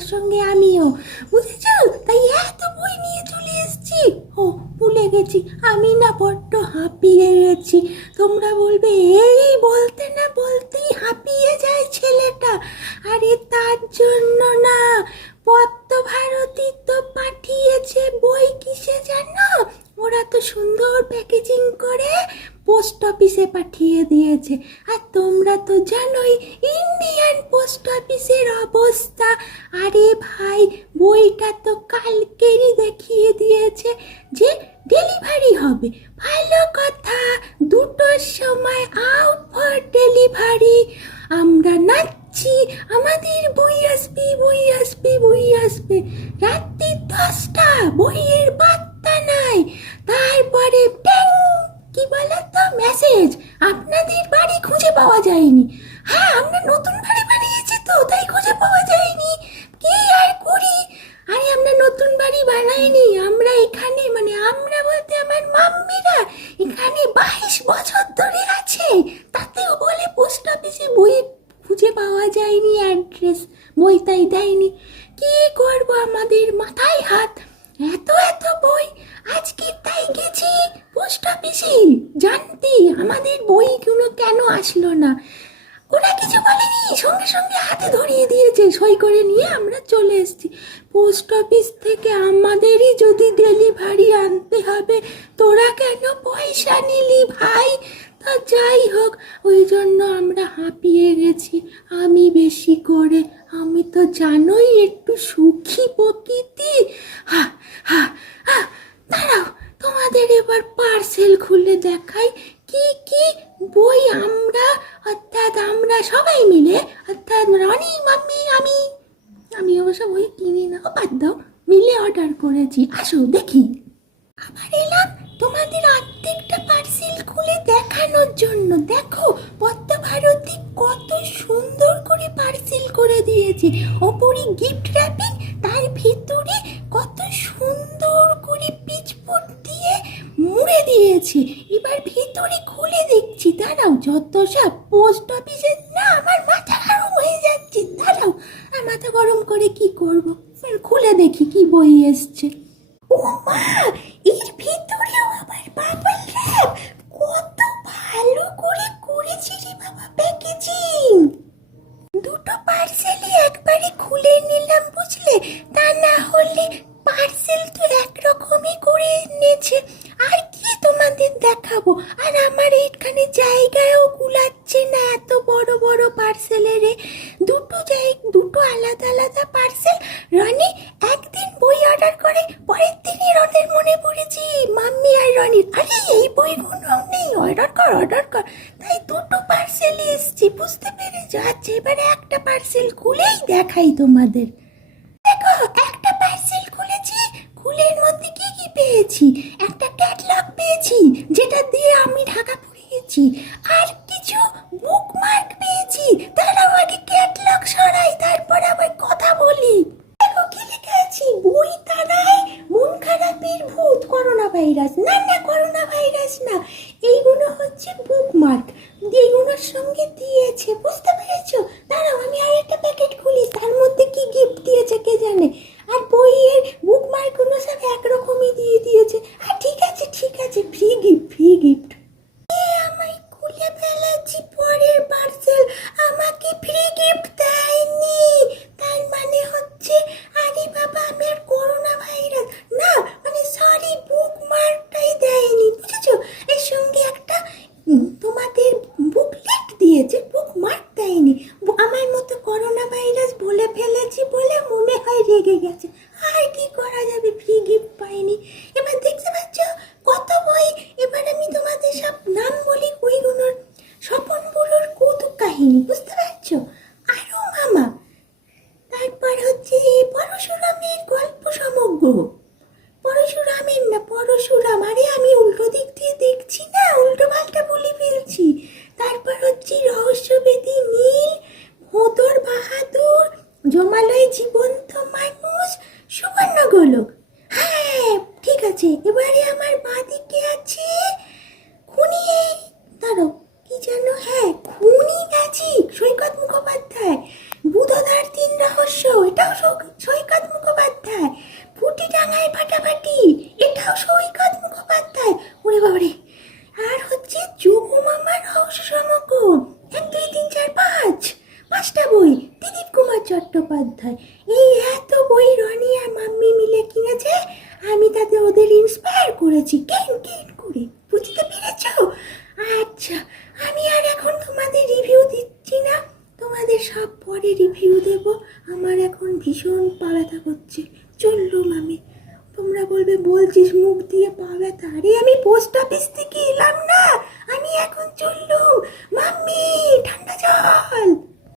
তার সঙ্গে আমিও। বুঝেছ? তাই এত বই নিয়ে চলে এসেছি। ও, ভুলে গেছি। আমি না বড্ড হাঁপিয়ে গেছি তোমরা বলবে, এই বলতে না বলতেই হাঁপিয়ে যায় ছেলেটা। আরে তার জন্য না, পদ্ম ভারতী তো পাঠিয়েছে বই কিসে জানো? ওরা তো সুন্দর প্যাকেজিং করে পোস্ট অফিসে পাঠিয়ে দিয়েছে। আর তোমরা তো জানোই ইন্ডিয়ান পোস্ট অফিসের অবস্থা। আরে ভাই, বইটা তো কালকেরই দেখিয়ে দিয়েছে যে ডেলিভারি হবে। ভালো কথা, দুটোর সময় আউট ফর ডেলিভারি আমরা নাচছি, আমাদের বই আসবে বই আসবে বই আসবে। রাত্রি দশটা, বইয়ের বার্তা নাই তারপরে ট্যাং কি বলে তো মেসেজ আপনাদের বাড়ি খুঁজে পাওয়া যায়নি হ্যাঁ আমরা নতুন বাড়ি বানিয়েছি তো তাই খুঁজে পাওয়া যায়নি কি আর করি আরে আমরা নতুন বাড়ি বানাইনি আমরা এখানে মানে আমরা বলতে আমার মাম্মিরা এখানে বাইশ বছর ধরে আছে তাতেও বলে অফিসে বই খুঁজে পাওয়া যায়নি অ্যাড্রেস বই তাই দেয়নি। কি করব আমাদের মাথায় হাত? এত এত বই, আজকে তাই গেছি পোস্ট অফিসে জানতে, আমাদের বইগুলো কেন আসলো না? ওরা কিছু বলেনি, সঙ্গে সঙ্গে হাতে ধরিয়ে দিয়েছে। সই করে নিয়ে আমরা চলে এসেছি। পোস্ট অফিস থেকে আমাদেরই যদি ডেলিভারি আনতে হবে তোরা কেন পয়সা নিলি ভাই তা যাই হোক ওই জন্য আমরা হাঁপিয়ে গেছি আমি বেশি করে আমি তো জানোই একটু সুখী প্রকৃতি হা হা হা দাঁড়াও তোমাদের এবার পার্সেল দেখাই কি কি বই আমরা, অর্থাৎ আমরা সবাই মিলে, অর্থাৎ রনি, মাম্মি, আমি আমি অবশ্য বই কিনি না, বাদ দাও, মিলে অর্ডার করেছি। আসো, দেখি। আবার এলাম তোমাদের আর্ধেকটা পার্সেল খুলে দেখানোর জন্য। দেখো, পদ্ম ভারতী কত সুন্দর করে পার্সেল করে দিয়েছে। ওপরে গিফট র্যাপিং দিয়েছে এবার ভিতরে খুলে দেখছি, দাঁড়াও, যত সব পোস্ট অফিসের না, আমার মাথা গরম হয়ে যাচ্ছে, দাঁড়াও, আর মাথা গরম করে কি করব? খুলে দেখি কি বই এসছে। ও মা, এর ভিতরেও আবার বাবল র্যাপ কত ভালো করে করেছি রে বাবা প্যাকেজিং দুটো পার্সেলই একবারে খুলে নিলাম, বুঝলে? দুটো জায়গা দুটো আলাদা আলাদা পার্সেল রনি একদিন বই অর্ডার করে, পরের দিনই রনের মনে পড়েছি, মাম্মি আর রনির আরে এই বইগুলো নেই অর্ডার কর অর্ডার কর। তাই দুটো পার্সেলই এসছি, বুঝতে পেরেছ? আচ্ছা এবারে একটা পার্সেল খুলেই দেখাই তোমাদের। দেখো, একটা পার্সেল খুলেছি, খুলের মধ্যে কি কি পেয়েছি? একটা ক্যাটলগ পেয়েছি ভাইরাস। না না, করোনা ভাইরাস না। এইগুলো হচ্ছে বুকমার্ক এইগুলোর সঙ্গে দিয়েছে, বুঝতে পেরেছ? দাঁড়াও, আমি আর একটা প্যাকেট খুলি। তার মধ্যে কি গিফট দিয়েছে কে জানে? গ্রহ পরশুরামের না, পরশুরাম, আরে আমি উল্টো দিক দিয়ে দেখছি না, উল্টো পাল্টা বলে ফেলছি। তারপর হচ্ছে রহস্যবেদী নীল, ভোতর বাহাদুর, জমালয় জীবন চট্টোপাধ্যায়। এই এত বই রনি আর মাম্মি মিলে কিনেছে? আমি তাতে ওদের ইন্সপায়ার করেছি কেন কেন করে। বুঝতে পেরেছ? আচ্ছা আমি আর এখন তোমাদের রিভিউ দিচ্ছি না। তোমাদের সব পরে রিভিউ দেব। আমার এখন ভীষণ পা করছে চললুম আমি তোমরা বলবে, বলছিস মুখ দিয়ে পা আরে আমি পোস্ট অফিস থেকে